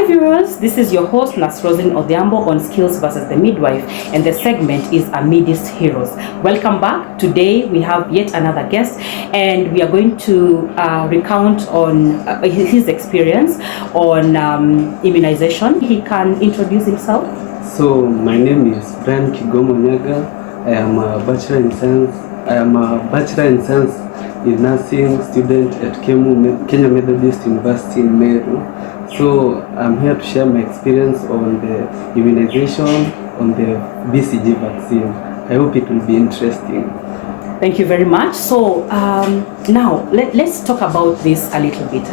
Hi viewers, this is your host Nurse Rosin Odhiambo on Skills versus the Midwife, and the segment is Amidst Heroes. Welcome back. Today we have yet another guest, and we are going to recount on his experience on immunization. He can introduce himself. So my name is Brian Kigomo Nyaga. I am a Bachelor in Science in Nursing student at Kenya Methodist University in Meru. So I'm here to share my experience on the immunization on the BCG vaccine. I hope it will be interesting. Thank you very much. So now let's talk about this a little bit.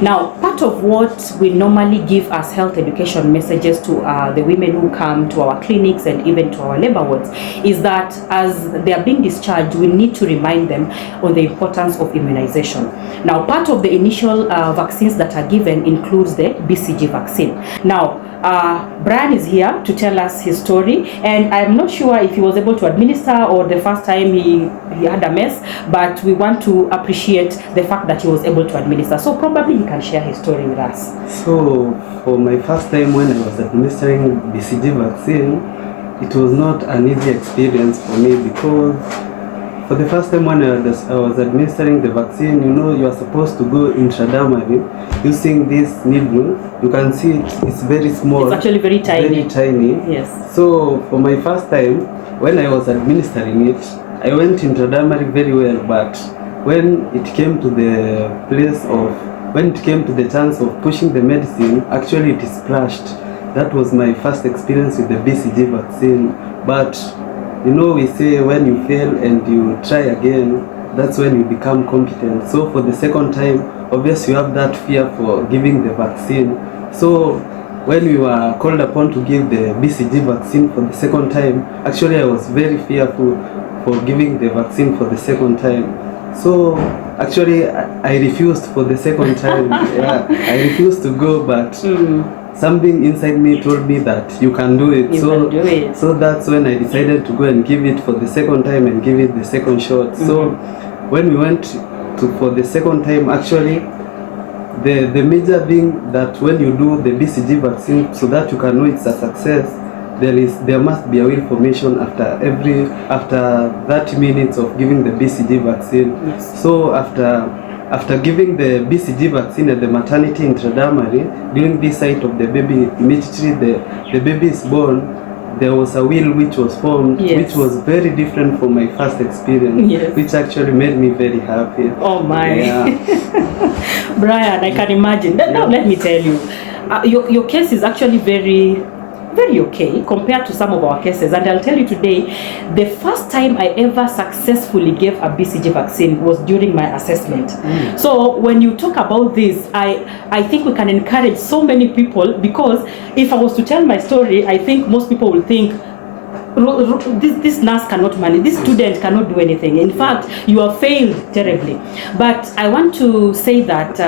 Now, part of what we normally give as health education messages to the women who come to our clinics and even to our labor wards is that as they are being discharged, we need to remind them on the importance of immunization. Now, part of the initial vaccines that are given includes the BCG vaccine. Now, Brian is here to tell us his story, and I'm not sure if he was able to administer or the first time he had a mess, but we want to appreciate the fact that he was able to administer. So probably he can share his story with us. So for my first time when I was administering BCG vaccine, it was not an easy experience for me because for the first time when I was administering the vaccine, you are supposed to go intradermally using this needle. You can see it's very small. It's actually very tiny. Very tiny. Yes. So for my first time, when I was administering it, I went intradermally very well, but when it came to the chance of pushing the medicine, actually it splashed. That was my first experience with the BCG vaccine. But we say when you fail and you try again, that's when you become competent. So for the second time, obviously you have that fear for giving the vaccine. So when we were called upon to give the BCG vaccine for the second time, actually I was very fearful for giving the vaccine for the second time. So actually I refused for the second time. Yeah, I refused to go, but something inside me told me that you can do it. So that's when I decided to go and give it for the second time and give it the second shot. So when we went for the second time, actually the major thing that when you do the BCG vaccine, so that you can know it's a success, there must be a will formation after 30 minutes of giving the BCG vaccine. Yes. So after giving the BCG vaccine at the maternity intradermally, during this site of the baby, immediately the baby is born, there was a will which was formed, which was very different from my first experience, which actually made me very happy. Oh my. Yeah. Brian, I can imagine. Now let me tell you, your case is actually very okay compared to some of our cases, and I'll tell you today, the first time I ever successfully gave a BCG vaccine was during my assessment. So when you talk about this, I think we can encourage so many people, because if I was to tell my story, I think most people will think this nurse cannot manage, this student cannot do anything. In fact, you have failed terribly. But I want to say that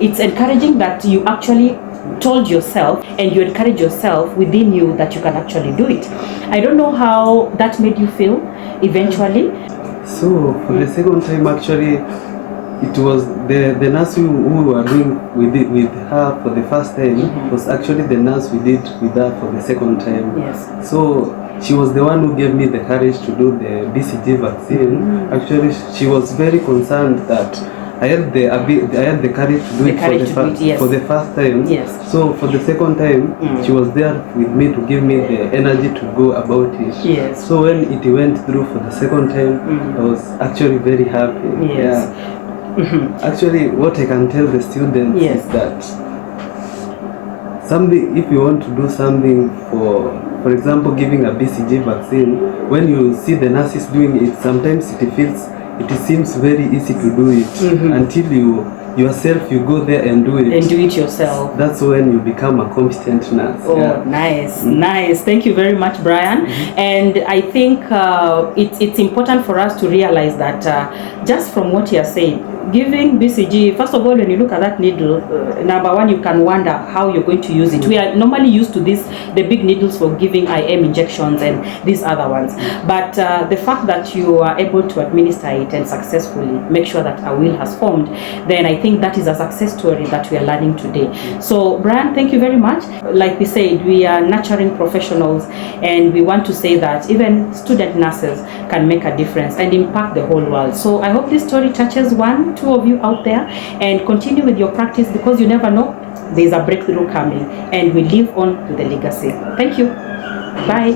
it's encouraging that you actually told yourself and you encourage yourself within you that you can actually do it. I don't know how that made you feel eventually. So for the second time, actually it was the nurse who were doing with her for the first time was actually the nurse we did with her for the second time. Yes. So she was the one who gave me the courage to do the BCG vaccine. Actually, she was very concerned that I had the courage to do it for the first time. Yes. So for the second time, she was there with me to give me the energy to go about it. Yes. So when it went through for the second time, I was actually very happy. Yes. Yeah. Actually, what I can tell the students is that if you want to do something, for example, giving a BCG vaccine, when you see the nurses doing it, sometimes it seems very easy to do it until you go there and do it. And do it yourself. That's when you become a competent nurse. Oh, nice. Thank you very much, Brian. And I think it's important for us to realize that just from what you are saying, giving BCG, first of all, when you look at that needle, number one, you can wonder how you're going to use it. We are normally used to this, the big needles for giving IM injections and these other ones. But the fact that you are able to administer it and successfully make sure that a will has formed, then I think that is a success story that we are learning today. So, Brian, thank you very much. Like we said, we are nurturing professionals, and we want to say that even student nurses can make a difference and impact the whole world. So I hope this story touches one, two of you out there, and continue with your practice, because you never know, there's a breakthrough coming, and we live on to the legacy. Thank you. Bye.